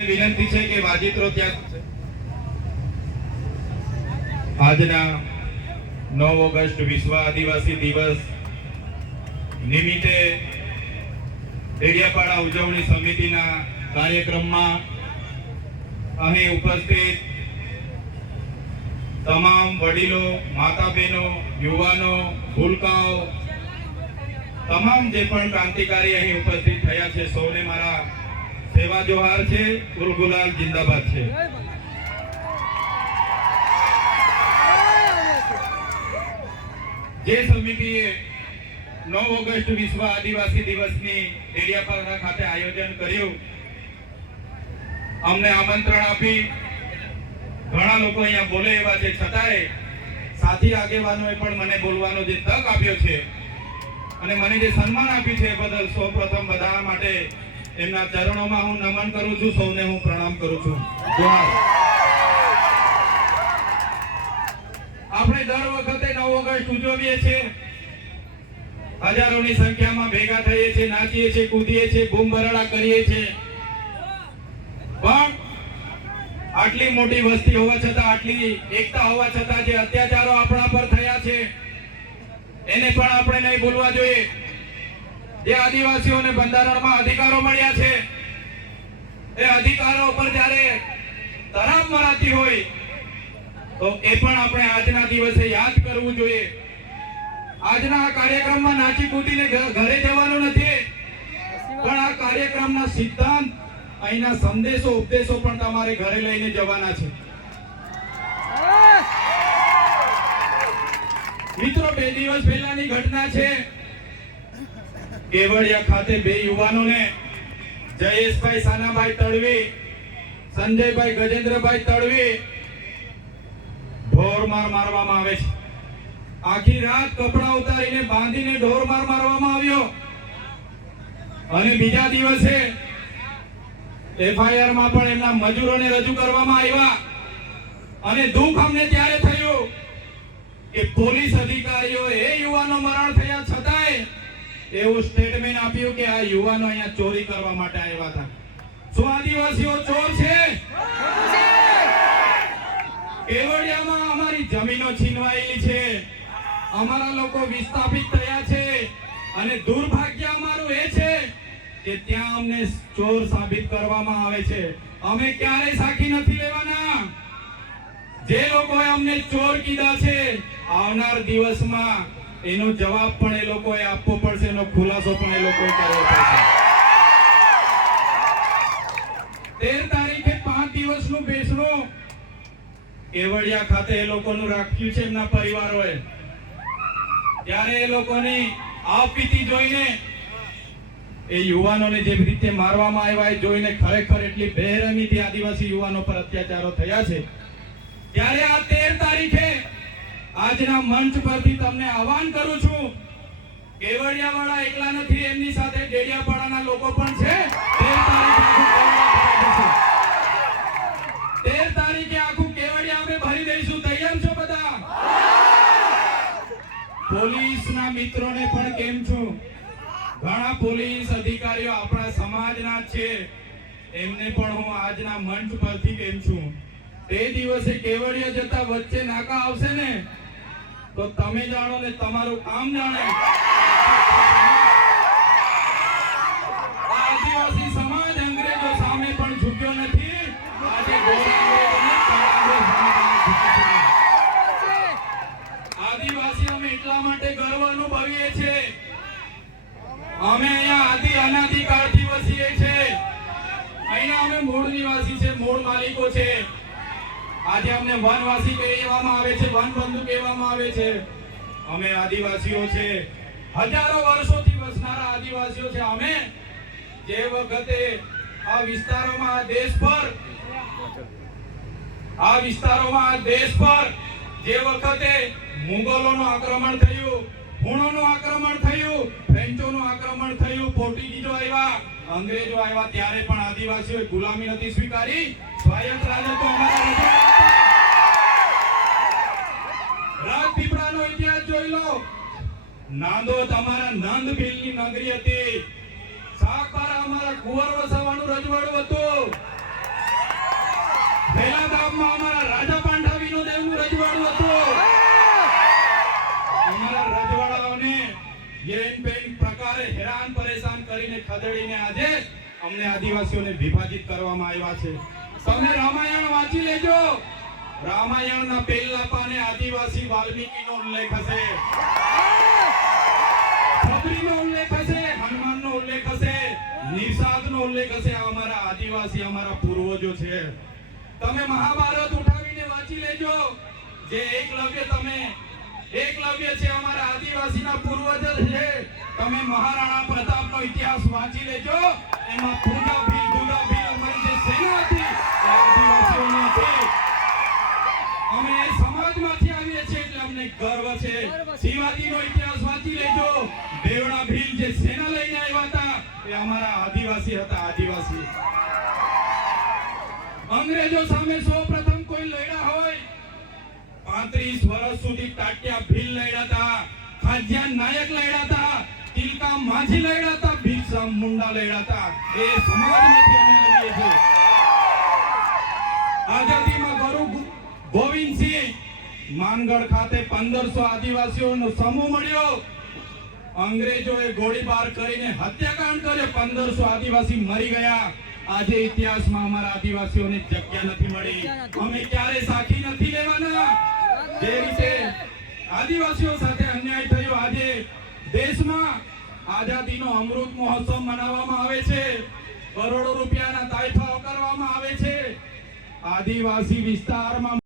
વિનંતી છે કે વાજિત્રો ત્યાં આજના નવ ઓગસ્ટ વિશ્વ આદિવાસી દિવસ નિમિત્તે ડેડિયાપાડા ઉજવણી સમિતિના કાર્યક્રમમાં અહીં ઉપસ્થિત તમામ વડીલો માતા બહેનો યુવાનો, ભૂલકાઓ, તમામ જે પણ ક્રાંતિકારી અહીં ઉપસ્થિત થયા છે, સૌને મારા સેવા જોહાર છે ગુલગુલાલ જિંદાબાદ છે. જે સમિતિએ નવ ઓગસ્ટ વિશ્વ આદિવાસી દિવસની ડેડિયાપાડા ખાતે આયોજન કર્યું, અમને આમંત્રણ આપી, ઘણા લોકો અહીંયા બોલે એવા છે. છતાંય સાથી આગેવાનોએ પણ મને બોલવાનો જે તક આપ્યો છે અને મને જે સન્માન આપ્યું છે બદલ બદલ સૌપ્રથમ બધા માટે એમના ચરણોમાં હું નમન કરું છું, સૌને હું પ્રણામ કરું છું. આપણે દર વખતે નવ ઓગસ્ટ ઉજવીએ છીએ. હજારોની સંખ્યામાં ભેગા થઈએ છીએ, નાચીએ છીએ, કૂદીએ છીએ બૂમ કરીએ છીએ. પણ આટલી મોટી વસ્તી હોવા છતાં, આટલી એકતા હોવા છતાં જે અત્યાચારો આપણા પર થયા છે, એને પણ આપણે નહીં ભૂલવા જોઈએ. જે આદિવાસીઓને બંધારણમાં અધિકારો મળ્યા છે. એ અધિકારો પર જ્યારે તરાપ મરાતી હોય, તો એ પણ આપણે આજના દિવસે યાદ કરવું જોઈએ. આજના આ કાર્યક્રમમાં નાચી કૂદીને ઘરે જવાનું નથી. પણ આ કાર્યક્રમના સિદ્ધાંત, અહીંના સંદેશો, ઉપદેશો પણ તમારે ઘરે લઈને જવાના છે. મિત્રો, બે દિવસ પહેલાની ઘટના છે. કેવડિયા ખાતે બે યુવાનોને જયેશભાઈ સાનાભાઈ તળવી સંજયભાઈ ગજેન્દ્રભાઈ તળવી ઢોરમાર મારવામાં આવે છે. આખી રાત કપડા ઉતારીને બાંધીને ઢોરમાર મારવામાં આવ્યો. અને બીજા દિવસે એફઆઈઆરમાં પણ એમના મજૂરોને રજૂ કરવામાં આવ્યા. અને દુઃખ અમને ત્યારે થયું કે પોલીસ અધિકારીઓ એ યુવાનો મરણ થયા છતાંય એવું સ્ટેટમેન્ટ આપ્યું કે આ યુવાનો અહીંયા ચોરી કરવા માટે આવ્યા હતા. શું આદિવાસીઓ ચોર છે? કેવડિયામાં અમારી જમીનો છીનવાયેલી છે. અમારા લોકો વિસ્થાપિત થયા છે. અને દુર્ભાગ્ય અમારું એ છે કે ત્યાં અમને ચોર સાબિત કરવામાં આવે છે. અમે ક્યારેય સાખી નથી લેવાના. જે લોકોએ અમને ચોર કીધા છે, આવનાર દિવસમાં એનો જવાબ પણ એ લોકોએ આપવો પડશે, એનો ખુલાસો પણ એ લોકોએ કરવો પડશે. તેર તારીખે પાંચ દિવસનું બેસણું કેવડિયા ખાતે એ લોકોનું રાખ્યું છે એમના પરિવારોએ. ત્યારે એ લોકોની આપવીતી જોઈને એ યુવાનોને જે રીતે મારવામાં આવ્યા એ જોઈને ખરેખર એટલી બેરમીથી આદિવાસી યુવાનો પર અત્યાચારો થયા છે. ત્યારે આ તેર તારીખે આજના મંચ પરથી તમને આહવાન કરું છું. કેવડિયા વાળા એકલા નથી, એમની સાથે ડેડિયાપાડાના લોકો પણ છે. તેર તારીખે આખું કેવડિયા અમે ભરી દઈશું. તૈયાર છો બધા? પોલીસના મિત્રોને પણ કેમ છો? ઘણા પોલીસ અધિકારીઓ આપણા સમાજના છે. એમને પણ હું આજના મંચ પરથી કેમ છું? તે દિવસે કેવડિયા જતા વચ્ચે નાકા આવશે ને, તો તમે જાણો ને તમારું કામ જાણે. છે. એટલા માટે ગર્વ અનુભવીએ છીએ. અમે અહીંયા આદિ અનાદિ કાળથી વસીએ છીએ. અહીંના અમે મૂળ નિવાસી છે, મૂળ માલિકો છે. આજે અમને વનવાસી કહેવામાં આવે છે વનબંધુ કહેવામાં આવે છે. અમે આદિવાસીઓ છે. હજારો વર્ષોથી વસનારા આદિવાસીઓ છે. અમે જે વખતે આ વિસ્તારોમાં દેશ પર, આ વિસ્તારોમાં દેશ પર જે વખતે મુગલોનું આક્રમણ થયું હુણોનું આક્રમણ થયું, ફ્રેન્ચોનું આક્રમણ થયું પોર્ટુગીઝો આવ્યા, અંગ્રેજો આવ્યા, ત્યારે પણ આદિવાસીઓએ ગુલામી નથી સ્વીકારી. નાંદો તમારા નંદ ભીલની નગરી હતી. સાકપારા અમારા કુંવર વસાવાનું રજવાડું હતું. પહેલા ગામમાં અમારા રાજા પાંઠાવીનો દેવનું રજવાડું હતું. અમારા રજવાડાઓને યેન પેન પ્રકારે હેરાન પરેશાન કરીને ખદેડીને આજે અમને આદિવાસીઓને વિભાજિત કરવામાં આવ્યા છે. તમે રામાયણ વાંચી લેજો. રામાયણના પહેલા પાને આદિવાસી વાલ્મીકીનો ઉલ્લેખ ઉલ્લેખ હશે, હનુમાનનો ઉલ્લેખ હશે તમે મહાભારત ઉઠાવીને વાંચી લેજો. જે એકલવ્ય તમે એકલવ્ય છે અમારા આદિવાસીના પૂર્વજ છે. તમે મહારાણા પ્રતાપનો ઇતિહાસ વાંચી લેજો. એમાં પૂજા ભીલ ગર્વ છે. શિવાજીનો ઇતિહાસ વાંચી લેજો. દેવડા ભીલ જે સેના લઈને આવ્યા હતા, એ અમારા આદિવાસી હતા, આદિવાસી. અંગ્રેજો સામે સૌપ્રથમ કોઈ લડ્યા હોય, પાંત્રીસ વર્ષ સુધી ટાટિયા ભીલ લડ્યા હતા, ખાજિયા નાયક લડ્યા હતા, તિલકા માઝી લડ્યા હતા બિરસા મુંડા લડ્યા હતા. એ સમાજમાંથી અમે આવીએ છીએ. આઝાદીમાં ગુરુ ગોવિંદસિંહ માનગઢ ખાતે પંદરસો આદિવાસીઓનો સમૂહ મળ્યો. અંગ્રેજોએ ગોળીબાર કરીને હત્યાકાંડ કર્યો. પંદરસો આદિવાસી મરી ગયા. આજે ઇતિહાસમાં અમારા આદિવાસીઓને જગ્યા નથી મળી. અમે ક્યારે સાખી નથી લેવાના. જે રીતે આદિવાસીઓ સાથે અન્યાય થયો આજે દેશમાં આઝાદીનો અમૃત મહોત્સવ મનાવવામાં આવે છે. કરોડો રૂપિયાના તાઇફાઓ કરવામાં આવે છે. આદિવાસી વિસ્તારમાં